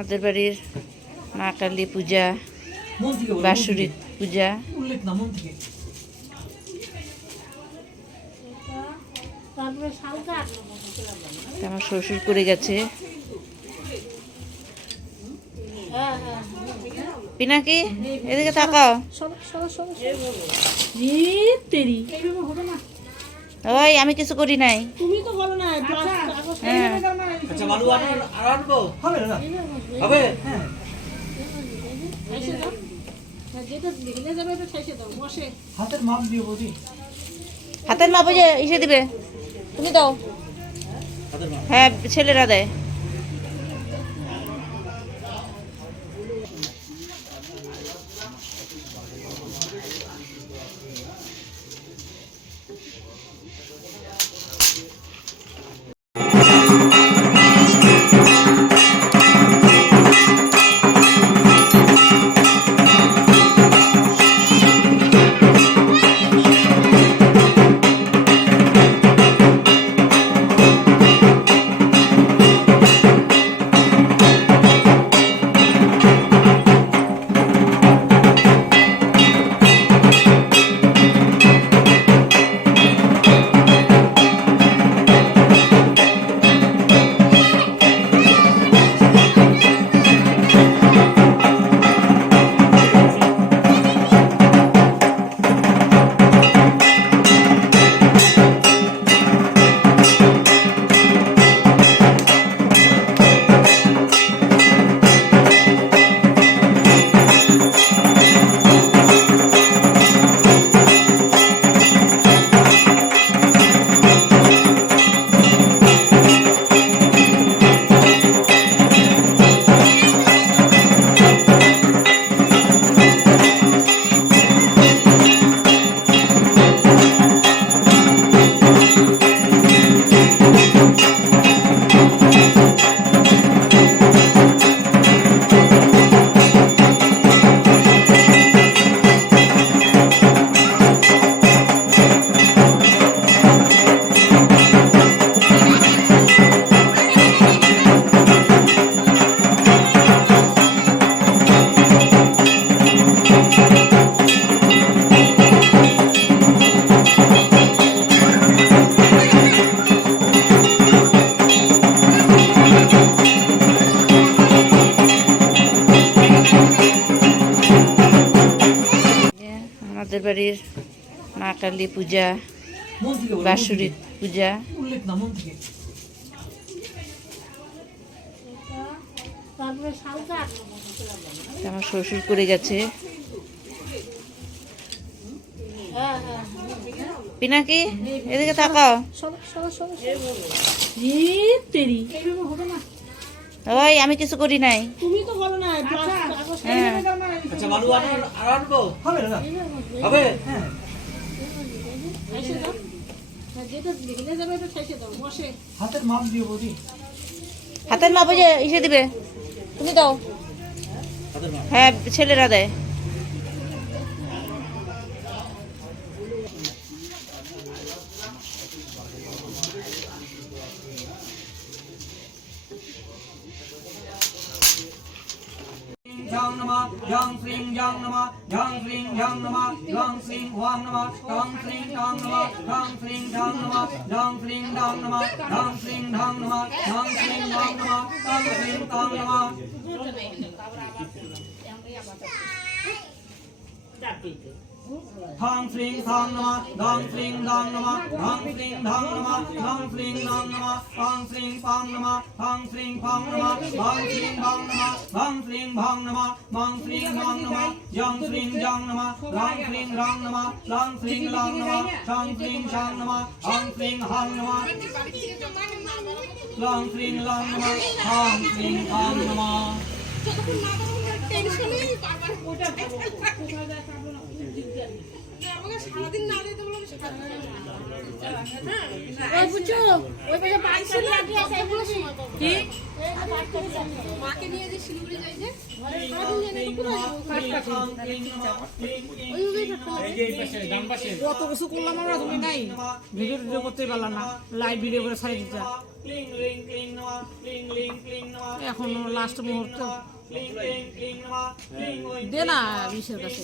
আমাদের বাড়ির মা কালী পূজা মন মন থেকে। পূজা মন আমার শ্বশুর করে গেছে হ্যাঁ হ্যাঁ পিনাকি এদিকে তাকাও ওই আমি কিছু করি নাই। তুমি তো বলো না হ্যাঁ। আচ্ছা বালু আর আর আনব। হবে না হবে? হ্যাঁ। দাও। হ্যাঁ, দাও হাতের মাপ দিয়ে বৌদি হাতের মাপে যে ইসে দিবে। তুমি দাও। হ্যাঁ ছেলেরা দেয়। আমাদের বাড়ির মা কালী পূজা থেকে। পূজা। আমার শ্বশুর করে গেছে। পিনাকি এদিকে তাকাও। ওই আমি কিছু করি নাই। তুমি তো বলো না কাগজ হ্যাঁ। আচ্ছা বালু আর আর আনব। হবে না হবে? হ্যাঁ ঠাইসে দাও হ্যাঁ, ওই যে ইসে দিবে। তুমি দাও। হ্যাঁ ছেলেরা মাপ দিয়ে। বৌদি হাতের মাপে যে ইসে দিবে তুমি দাও হাতের মা হ্যাঁ ছেলেরা দেয় yang nama yang sing yang nama yang sing yang nama yang sing wang nama yang sing yang nama yang sing yang nama yang sing yang nama yang sing yang nama yang sing yang nama yang sing yang nama Thang sing thang nama, dang sing dang nama, dang sing dang nama, dang sing dang nama, pang sing pang nama, pang sing pang nama, bang sing bang nama, bang sing bang nama, bang sing bang nama, yang sing yang nama, lang sing rang nama, lang sing lang nama, chang sing chang nama, hang sing hang nama, lang sing lang বুঝছ ওই পাশে আছে এগুলো কি মাকে নিয়ে যে শিলিগুড়ি যাই যে কত কিছু করলাম আমরা তুমি নাই ভিডিও টিডিও করতে পারলাম না লাইভ ভিডিও করে ছাড়ি দিতে এখন লাস্ট মুহূর্ত দে না আমার কাছে